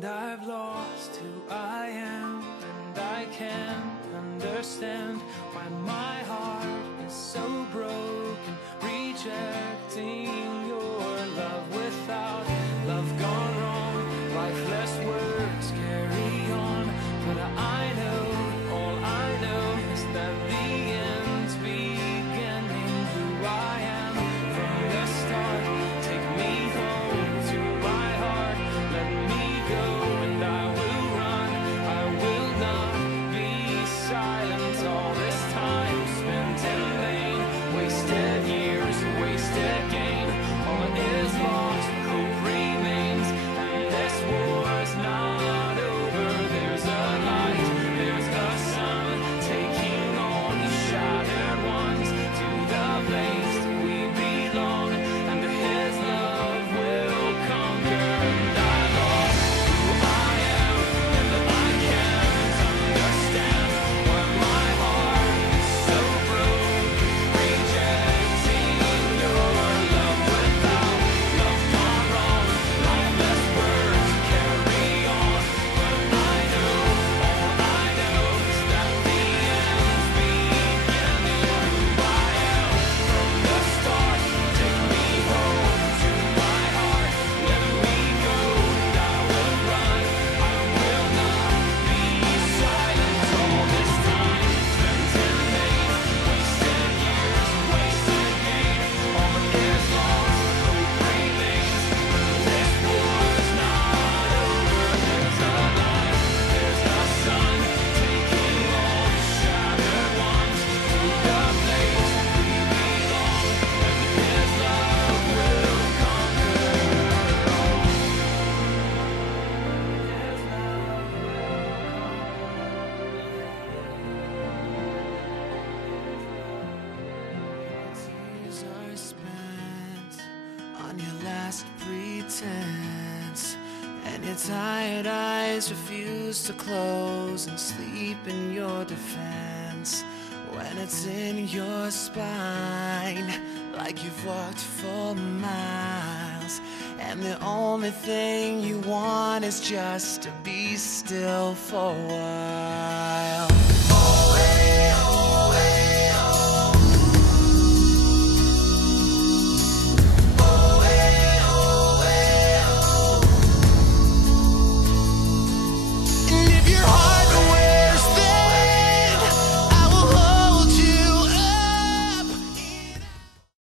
And I've lost who I am, and I can't understand why my heart is so broken, rejecting your love. Without love gone wrong, lifeless words carry on. But I know, all I know is that the end's beginning. Who I am from the start, take me home to my heart, let me go, and I will run. I will not be silent. All this time spent in vain, wasted years, wasted gain. All is lost, hope remains, and this war's not over. There's a light, there's a sun, taking all the shattered ones to the place we belong, and His love will conquer. And I lost who I am, and I can't understand why my heart is so broken, rejecting your love. Without love gone wrong, lifeless words carry on. But I know, all I know is that the end's beginning. Who I am from the start, take me home to my heart, let me go, and I will run. I will not be silent. All this time spent in vain, wasted years, wasted gain. All is lost, hope remains, and this war's not over. There's a light, there's a sun, taking all the shattered ones to the place we belong, and His love will conquer all. His love Tears are spent on your last pretense, and your tired eyes refuse to close and sleep in your defense. When it's in your spine, like you've walked for miles, and the only thing you want is just to be still for a while.